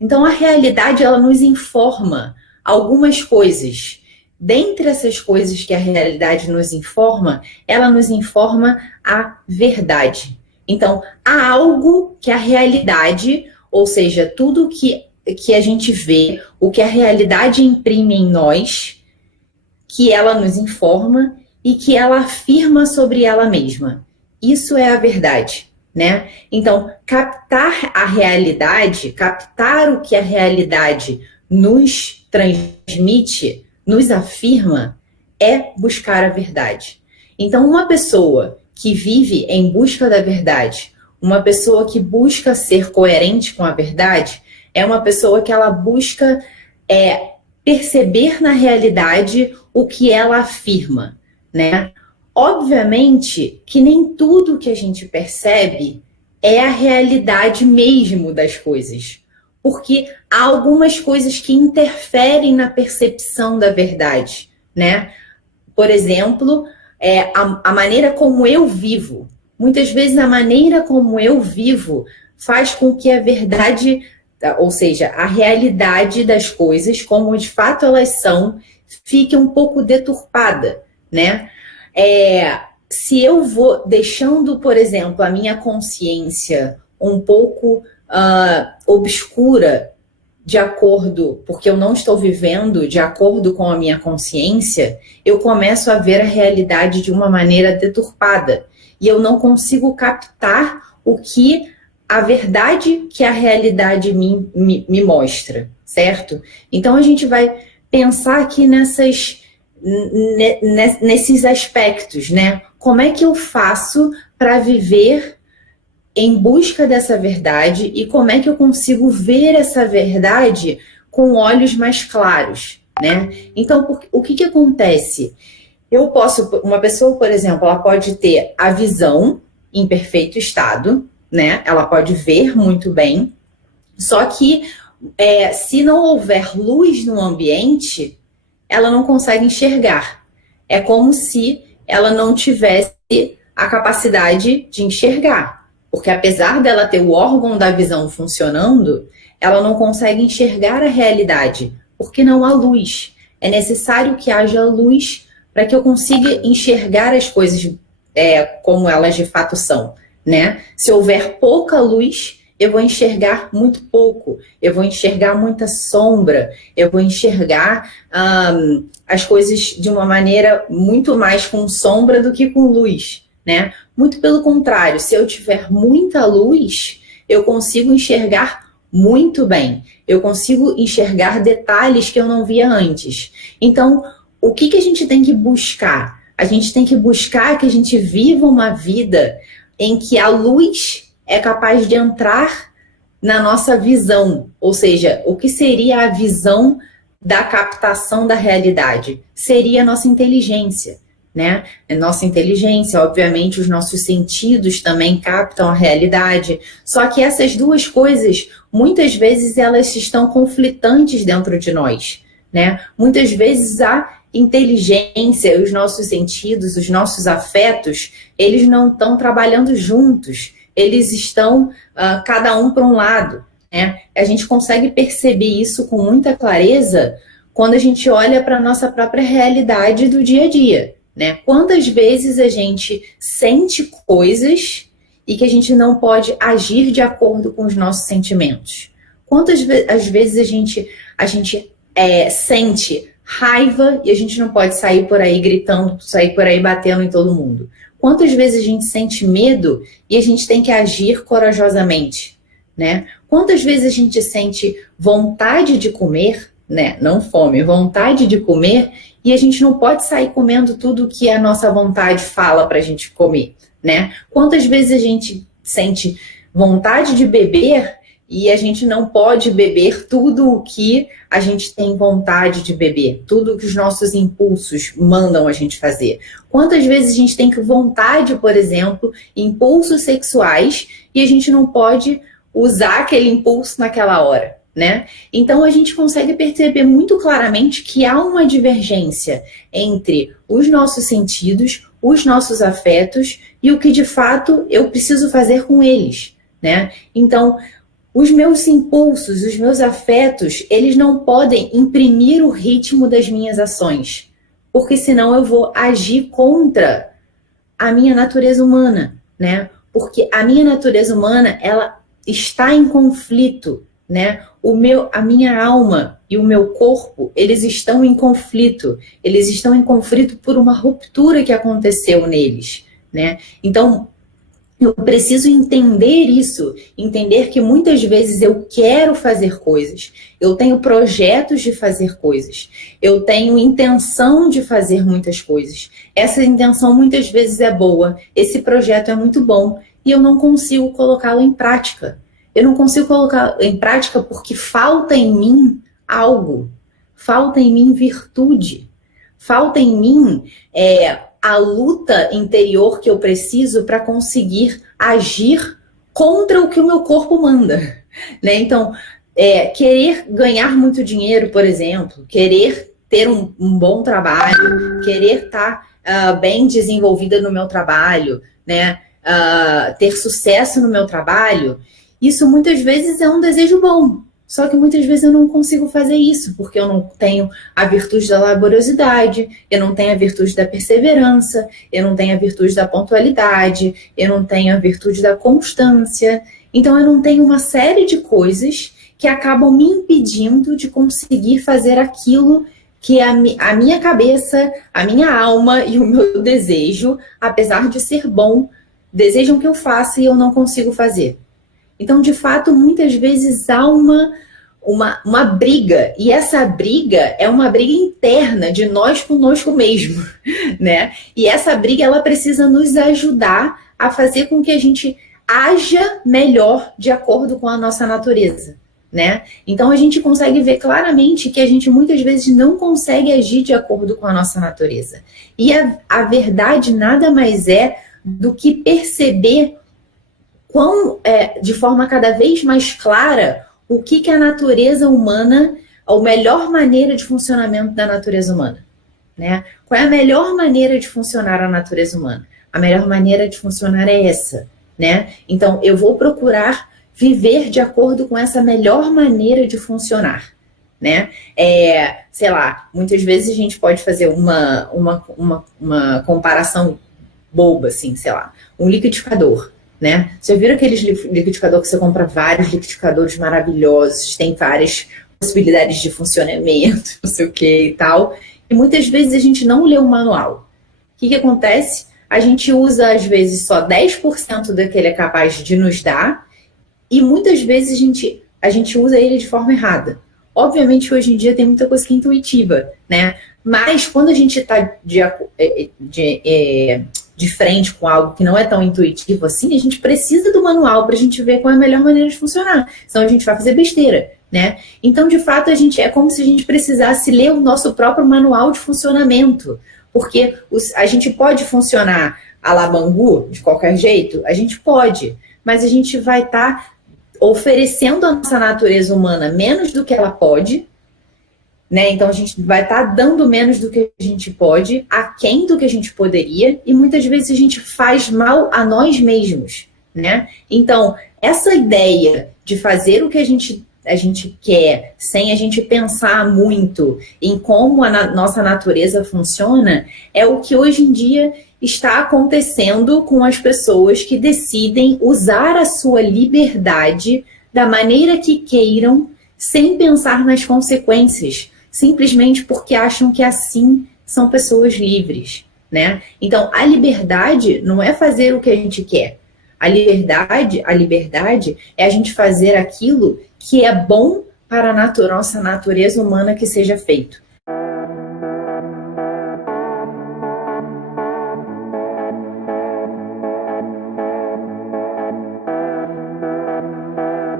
Então, a realidade, ela nos informa algumas coisas. Dentre essas coisas que a realidade nos informa, ela nos informa a verdade. Então, há algo que a realidade, ou seja, tudo que a gente vê, o que a realidade imprime em nós, que ela nos informa e que ela afirma sobre ela mesma. Isso é a verdade, né? Então, captar a realidade, captar o que a realidade nos transmite, nos afirma, é buscar a verdade. Então, uma pessoa que vive em busca da verdade, uma pessoa que busca ser coerente com a verdade, é uma pessoa que ela busca perceber na realidade o que ela afirma, né? Obviamente que nem tudo que a gente percebe é a realidade mesmo das coisas, porque há algumas coisas que interferem na percepção da verdade, né? Por exemplo, a maneira como eu vivo. Muitas vezes a maneira como eu vivo faz com que a verdade, ou seja, a realidade das coisas, como de fato elas são, fique um pouco deturpada, né? Se eu vou deixando, por exemplo, a minha consciência um pouco obscura, de acordo, porque eu não estou vivendo de acordo com a minha consciência, eu começo a ver a realidade de uma maneira deturpada. E eu não consigo captar o que a verdade que a realidade me mostra, certo? Então a gente vai pensar aqui nesses aspectos, né? Como é que eu faço para viver em busca dessa verdade e como é que eu consigo ver essa verdade com olhos mais claros, né? Então, o que acontece? Uma pessoa, por exemplo, ela pode ter a visão em perfeito estado, né? Ela pode ver muito bem, só que se não houver luz no ambiente, ela não consegue enxergar. É como se ela não tivesse a capacidade de enxergar. Porque apesar dela ter o órgão da visão funcionando, ela não consegue enxergar a realidade, porque não há luz. É necessário que haja luz para que eu consiga enxergar as coisas como elas de fato são, né? Se houver pouca luz, eu vou enxergar muito pouco, eu vou enxergar muita sombra, eu vou enxergar as coisas de uma maneira muito mais com sombra do que com luz, né? Muito pelo contrário, se eu tiver muita luz, eu consigo enxergar muito bem, eu consigo enxergar detalhes que eu não via antes. Então, o que a gente tem que buscar? A gente tem que buscar que a gente viva uma vida em que a luz é capaz de entrar na nossa visão, ou seja, o que seria a visão da captação da realidade? Seria a nossa inteligência, né? A nossa inteligência, obviamente, os nossos sentidos também captam a realidade, só que essas duas coisas, muitas vezes, elas estão conflitantes dentro de nós, né? Muitas vezes a inteligência, os nossos sentidos, os nossos afetos, eles não estão trabalhando juntos, eles estão cada um para um lado, né? A gente consegue perceber isso com muita clareza quando a gente olha para a nossa própria realidade do dia a dia, né? Quantas vezes a gente sente coisas e que a gente não pode agir de acordo com os nossos sentimentos? Quantas vezes a gente sente raiva e a gente não pode sair por aí gritando, sair por aí batendo em todo mundo? Quantas vezes a gente sente medo e a gente tem que agir corajosamente, né? Quantas vezes a gente sente vontade de comer, né? Não fome, vontade de comer, e a gente não pode sair comendo tudo que a nossa vontade fala para a gente comer, né? Quantas vezes a gente sente vontade de beber e a gente não pode beber tudo o que a gente tem vontade de beber, tudo que os nossos impulsos mandam a gente fazer. Quantas vezes a gente tem vontade, por exemplo, impulsos sexuais, e a gente não pode usar aquele impulso naquela hora, né? Então a gente consegue perceber muito claramente que há uma divergência entre os nossos sentidos, os nossos afetos e o que de fato eu preciso fazer com eles, né? Então, Os meus impulsos, os meus afetos, eles não podem imprimir o ritmo das minhas ações, porque senão eu vou agir contra a minha natureza humana, né? Porque a minha natureza humana, ela está em conflito, né? A minha alma e o meu corpo, eles estão em conflito. Eles estão em conflito por uma ruptura que aconteceu neles, né? Então, eu preciso entender isso, entender que muitas vezes eu quero fazer coisas, eu tenho projetos de fazer coisas, eu tenho intenção de fazer muitas coisas. Essa intenção muitas vezes é boa, esse projeto é muito bom e eu não consigo colocá-lo em prática. Eu não consigo colocar em prática porque falta em mim algo, falta em mim virtude, falta em mim a luta interior que eu preciso para conseguir agir contra o que o meu corpo manda, né? Então, querer ganhar muito dinheiro, por exemplo, querer ter um bom trabalho, querer estar bem desenvolvida no meu trabalho, né? Ter sucesso no meu trabalho, isso muitas vezes é um desejo bom. Só que muitas vezes eu não consigo fazer isso, porque eu não tenho a virtude da laboriosidade, eu não tenho a virtude da perseverança, eu não tenho a virtude da pontualidade, eu não tenho a virtude da constância. Então eu não tenho uma série de coisas que acabam me impedindo de conseguir fazer aquilo que a minha cabeça, a minha alma e o meu desejo, apesar de ser bom, desejam que eu faça e eu não consigo fazer. Então, de fato, muitas vezes há uma briga, e essa briga é uma briga interna de nós conosco mesmo, né? E essa briga, ela precisa nos ajudar a fazer com que a gente haja melhor de acordo com a nossa natureza, né? Então, a gente consegue ver claramente que a gente muitas vezes não consegue agir de acordo com a nossa natureza. E a verdade nada mais é do que perceber de forma cada vez mais clara o que a natureza humana, a melhor maneira de funcionamento da natureza humana, né? Qual é a melhor maneira de funcionar a natureza humana? A melhor maneira de funcionar é essa, né? Então, eu vou procurar viver de acordo com essa melhor maneira de funcionar, né? Sei lá, muitas vezes a gente pode fazer uma comparação boba, assim, sei lá, um liquidificador, né? Você viram aqueles liquidificador que você compra vários liquidificadores maravilhosos, tem várias possibilidades de funcionamento, não sei o que e tal, e muitas vezes a gente não lê o manual. O que acontece? A gente usa, às vezes, só 10% do que ele é capaz de nos dar, e muitas vezes a gente usa ele de forma errada. Obviamente, hoje em dia tem muita coisa que é intuitiva, né? Mas quando a gente está de frente com algo que não é tão intuitivo assim, a gente precisa do manual para a gente ver qual é a melhor maneira de funcionar. Senão a gente vai fazer besteira, né? Então, de fato, é como se a gente precisasse ler o nosso próprio manual de funcionamento. Porque a gente pode funcionar à la Bangu, de qualquer jeito? A gente pode, mas a gente vai estar oferecendo à nossa natureza humana menos do que ela pode, né? Então a gente vai estar dando menos do que a gente pode, aquém do que a gente poderia, e muitas vezes a gente faz mal a nós mesmos, né? Então, essa ideia de fazer o que a gente quer, sem a gente pensar muito em como a nossa natureza funciona, é o que hoje em dia está acontecendo com as pessoas que decidem usar a sua liberdade da maneira que queiram, sem pensar nas consequências, simplesmente porque acham que assim são pessoas livres, né? Então, a liberdade não é fazer o que a gente quer. A liberdade é a gente fazer aquilo que é bom para a nossa natureza humana que seja feito.